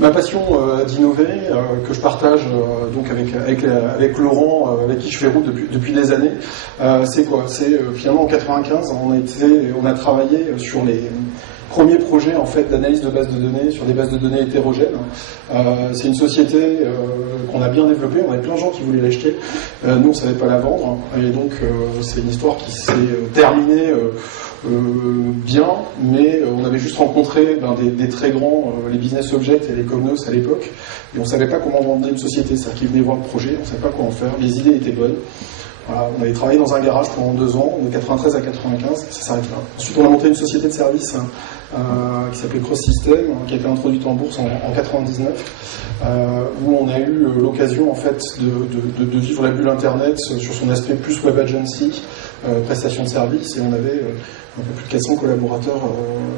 Ma passion d'innover, que je partage donc avec Laurent, avec qui je fais route depuis des années, c'est quoi? C'est finalement en 95, on a travaillé sur les premiers projets en fait d'analyse de bases de données sur des bases de données hétérogènes. C'est une société qu'on a bien développée, on avait plein de gens qui voulaient l'acheter, nous on ne savait pas la vendre, et donc c'est une histoire qui s'est terminée bien, mais on avait juste rencontré des très grands, les business objects et les Cognos à l'époque, et on ne savait pas comment vendre une société, c'est-à-dire qu'ils venaient voir le projet, on ne savait pas quoi en faire, les idées étaient bonnes. Voilà, on avait travaillé dans un garage pendant 2 ans, de 93 à 95, ça s'arrête là. Ensuite on a monté une société de services qui s'appelait Cross System, qui a été introduite en bourse en 99, où on a eu l'occasion en fait de vivre la bulle internet sur son aspect plus web agency, prestation de services, et on avait un peu plus de 400 collaborateurs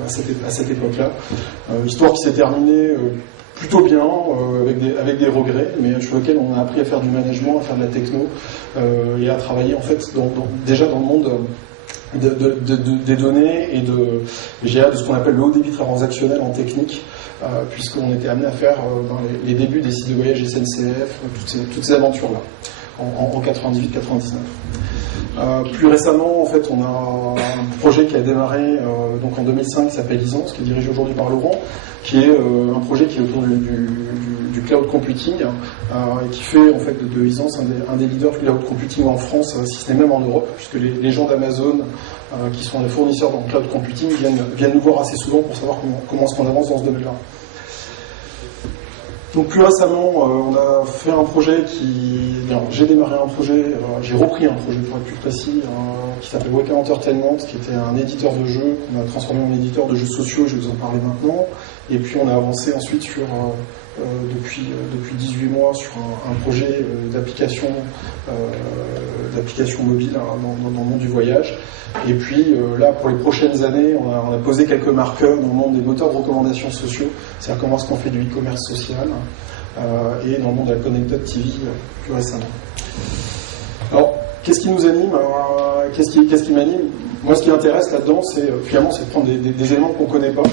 à cette époque-là. Histoire qui s'est terminée plutôt bien, avec des regrets, mais sur lequel on a appris à faire du management, à faire de la techno, et à travailler en fait déjà dans le monde des données et de ce qu'on appelle le haut débit transactionnel en technique, puisqu'on était amené à faire dans les débuts des sites de voyage SNCF, toutes ces aventures-là, en 98-99. Plus récemment, en fait, on a un projet qui a démarré donc en 2005 qui s'appelle Isance, qui est dirigé aujourd'hui par Laurent, qui est un projet qui est autour du cloud computing, et qui fait en fait de Isance un des leaders du cloud computing en France, si ce n'est même en Europe, puisque les gens d'Amazon, qui sont des fournisseurs dans le cloud computing, viennent nous voir assez souvent pour savoir comment est-ce qu'on avance dans ce domaine-là. Donc plus récemment, on a fait un projet j'ai démarré un projet, j'ai repris un projet pour être plus précis, qui s'appelle Weka Entertainment, qui était un éditeur de jeux qu'on a transformé en éditeur de jeux sociaux, je vais vous en parler maintenant. Et puis on a avancé ensuite depuis 18 mois sur un projet d'application mobile dans le monde du voyage. Et puis là, pour les prochaines années, on a posé quelques marqueurs dans le monde des moteurs de recommandation sociaux, c'est-à-dire comment est-ce qu'on fait du e-commerce social, et dans le monde de la Connected TV plus récemment. Alors, qu'est-ce qui nous anime? Qu'est-ce qui m'anime? Moi, ce qui m'intéresse là-dedans, c'est finalement de prendre des éléments qu'on ne connaît pas.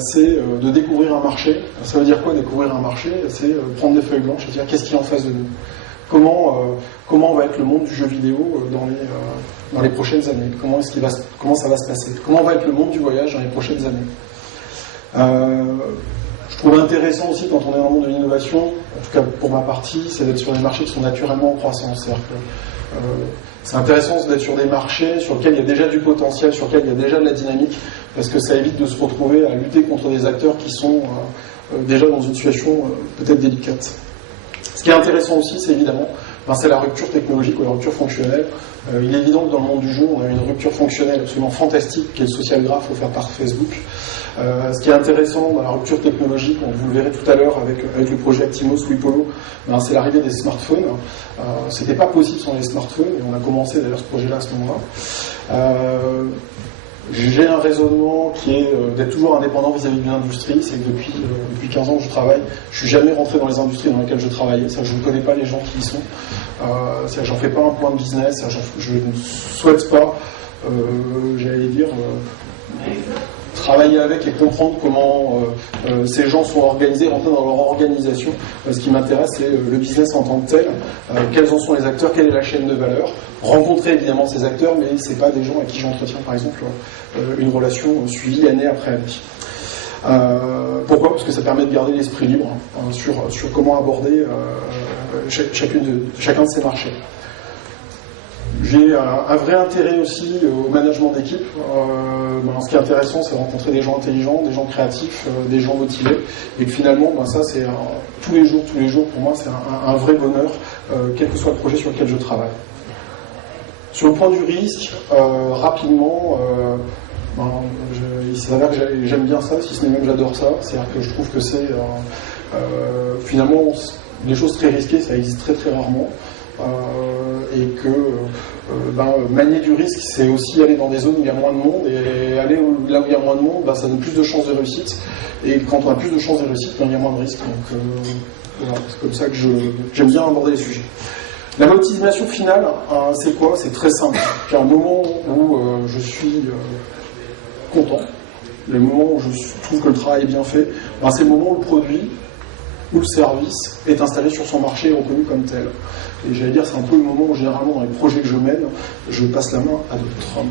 C'est de découvrir un marché. Ça veut dire quoi, découvrir un marché? C'est prendre des feuilles blanches et dire qu'est-ce qui est en face de nous. Comment va être le monde du jeu vidéo dans les prochaines années? Comment ça va se passer? Comment va être le monde du voyage dans les prochaines années? Je trouve intéressant aussi, quand on est dans le monde de l'innovation, en tout cas pour ma partie, c'est d'être sur des marchés qui sont naturellement en croissance. C'est-à-dire que c'est intéressant d'être sur des marchés sur lesquels il y a déjà du potentiel, sur lesquels il y a déjà de la dynamique, parce que ça évite de se retrouver à lutter contre des acteurs qui sont déjà dans une situation peut-être délicate. Ce qui est intéressant aussi, c'est évidemment c'est la rupture technologique ou la rupture fonctionnelle. Il est évident que dans le monde du jeu, on a une rupture fonctionnelle absolument fantastique, qui est le social graph offert par Facebook. Ce qui est intéressant dans la rupture technologique, vous le verrez tout à l'heure avec le projet Actimos Wipolo, c'est l'arrivée des smartphones. C'était pas possible sans les smartphones, et on a commencé d'ailleurs ce projet-là à ce moment-là. J'ai un raisonnement qui est d'être toujours indépendant vis-à-vis de l'industrie. C'est que depuis 15 ans que je travaille, je suis jamais rentré dans les industries dans lesquelles je travaillais. Je ne connais pas les gens qui y sont. J'en fais pas un point de business. Je ne souhaite pas, j'allais dire, travailler avec et comprendre comment ces gens sont organisés, rentrer dans leur organisation. Ce qui m'intéresse, c'est le business en tant que tel. Quels en sont les acteurs, quelle est la chaîne de valeur. Rencontrer évidemment ces acteurs, mais ce n'est pas des gens à qui j'entretiens par exemple une relation suivie année après année. Pourquoi? Parce que ça permet de garder l'esprit libre sur comment aborder chacun de ces marchés. J'ai un vrai intérêt aussi au management d'équipe. Ce qui est intéressant, c'est de rencontrer des gens intelligents, des gens créatifs, des gens motivés, et que finalement, ça c'est tous les jours pour moi, c'est un vrai bonheur, quel que soit le projet sur lequel je travaille. Sur le point du risque, rapidement, il s'avère que j'aime bien ça, si ce n'est même j'adore ça. C'est-à-dire que je trouve que c'est finalement des choses très risquées, ça existe très très rarement. Et que manier du risque, c'est aussi aller dans des zones où il y a moins de monde, et aller là où il y a moins de monde, ça donne plus de chances de réussite, et quand on a plus de chances de réussite, il y a moins de risques. Donc voilà, c'est comme ça que j'aime bien aborder les sujets. La motivation finale, c'est quoi? C'est très simple. Il y a un moment où je suis content, le moment où je trouve que le travail est bien fait, ben, c'est le moment où le produit ou le service est installé sur son marché et reconnu comme tel. Et j'allais dire, c'est un peu le moment où généralement dans les projets que je mène, je passe la main à d'autres.